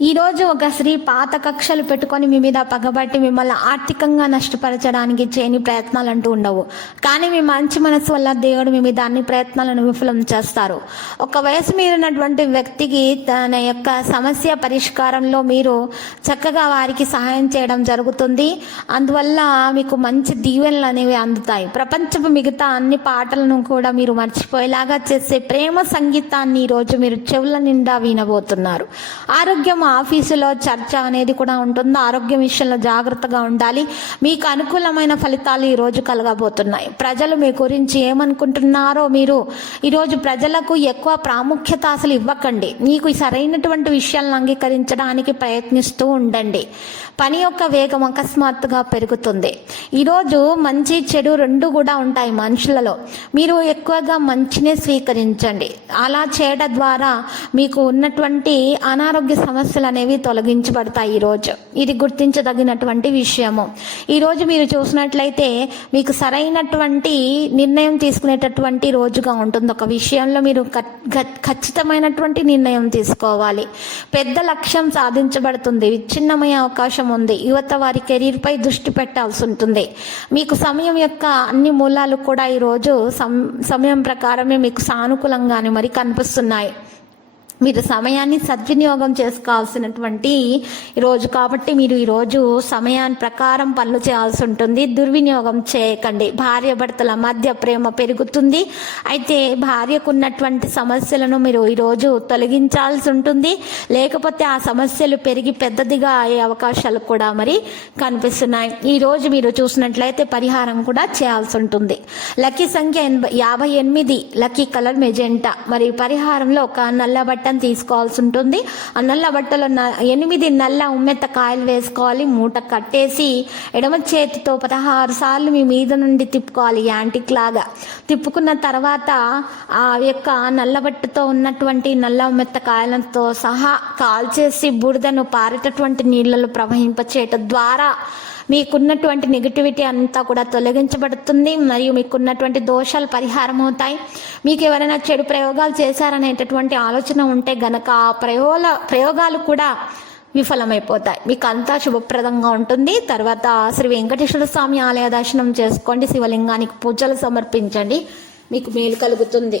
ఈరోజు ఒక స్త్రీ పాత కక్షలు పెట్టుకొని మీ మీద పగబట్టి మిమ్మల్ని ఆర్థికంగా నష్టపరచడానికి చేయని ప్రయత్నాలు అంటూ ఉండవు. కానీ మీ మంచి మనసు వల్ల దేవుడు మీ మీద అన్ని ప్రయత్నాలను విఫలం చేస్తారు. ఒక వయసు మీరినటువంటి వ్యక్తికి తన యొక్క సమస్య పరిష్కారంలో మీరు చక్కగా వారికి సహాయం చేయడం జరుగుతుంది. అందువల్ల మీకు మంచి దీవెనలు అనేవి అందుతాయి. ప్రపంచపు మిగతా అన్ని పాటలను కూడా మీరు మర్చిపోయేలాగా చేసే ప్రేమ సంగీతాన్ని ఈరోజు మీరు చెవుల నిండా వినబోతున్నారు. ఆరోగ్యం ఆఫీసులో చర్చ అనేది కూడా ఉంటుంది. ఆరోగ్యం విషయంలో జాగ్రత్తగా ఉండాలి. మీకు అనుకూలమైన ఫలితాలు ఈరోజు కలగబోతున్నాయి. ప్రజలు మీ గురించి ఏమనుకుంటున్నారో మీరు ఈరోజు ప్రజలకు ఎక్కువ ప్రాముఖ్యత అసలు ఇవ్వకండి. మీకు సరైనటువంటి విషయాలను అంగీకరించడానికి ప్రయత్నిస్తూ ఉండండి. పని యొక్క వేగం అకస్మాత్తుగా పెరుగుతుంది. ఈరోజు మంచి చెడు రెండు కూడా ఉంటాయి మనుషులలో. మీరు ఎక్కువగా మంచినే స్వీకరించండి. అలా చేయడం ద్వారా మీకు ఉన్నటువంటి అనారోగ్య సమస్యలు అనేవి తొలగించబడతాయి ఈరోజు ఇది గుర్తించదగినటువంటి విషయము. ఈరోజు మీరు చూసినట్లయితే మీకు సరైనటువంటి నిర్ణయం తీసుకునేటటువంటి రోజుగా ఉంటుంది. ఒక విషయంలో మీరు ఖచ్చితమైనటువంటి నిర్ణయం తీసుకోవాలి. పెద్ద లక్ష్యం సాధించబడుతుంది. విచ్ఛిన్నమయ్యే అవకాశం ఉంది. యువత వారి కెరీర్పై దృష్టి పెట్టాల్సి ఉంటుంది. మీకు సమయం యొక్క అన్ని మూలాలు కూడా ఈరోజు సం- సమయం ప్రకారమే మీకు సానుకూలంగానే మరి కనిపిస్తున్నాయి. మీరు సమయాన్ని సద్వినియోగం చేసుకోవాల్సినటువంటి రోజు కాబట్టి మీరు ఈరోజు సమయాన్ని ప్రకారం పనులు చేయాల్సి ఉంటుంది. దుర్వినియోగం చేయకండి. భార్య భర్తల మధ్య ప్రేమ పెరుగుతుంది. అయితే భార్యకు ఉన్నటువంటి సమస్యలను మీరు ఈరోజు తొలగించాల్సి ఉంటుంది. లేకపోతే ఆ సమస్యలు పెరిగి పెద్దదిగా అయ్యే అవకాశాలు కూడా మరి కనిపిస్తున్నాయి. ఈరోజు మీరు చూసినట్లయితే పరిహారం కూడా చేయాల్సి ఉంటుంది. లక్కీ సంఖ్య ఎనభై యాభై ఎనిమిది లక్కీ కలర్ మెజెంటా. మరి పరిహారంలో ఒక నల్ల బట్టను తీసుకోవాల్సి ఉంటుంది. ఆ నల్ల బట్టలో న- ఎనిమిది నల్ల ఉమ్మెత్త కాయలు వేసుకోవాలి. మూట కట్టేసి ఎడమ చేతితో పదహారు సార్లు మీ మీద నుండి తిప్పుకోవాలి. యాంటిక్ లాగా. తిప్పుకున్న తర్వాత ఆ యొక్క నల్ల బట్టతో ఉన్నటువంటి నల్ల ఉమ్మెత్త కాయలతో సహా కాల్చేసి బూడిదను పారేటటువంటి నీళ్ళలో ప్రవహింపచేయటం ద్వారా మీకున్నటువంటి నెగిటివిటీ అంతా కూడా తొలగించబడుతుంది మరియు మీకున్నటువంటి దోషాలు పరిహారం అవుతాయి. మీకు ఎవరైనా చెడు ప్రయోగాలు చేశారనేటటువంటి ఆలోచన ఉంటే గనక ఆ ప్రయోగ ప్రయోగాలు కూడా విఫలమైపోతాయి. మీకు అంతా శుభప్రదంగా ఉంటుంది. తర్వాత శ్రీ వెంకటేశ్వర స్వామి ఆలయ దర్శనం చేసుకోండి. శివలింగానికి పూజలు సమర్పించండి. మీకు మేలు కలుగుతుంది.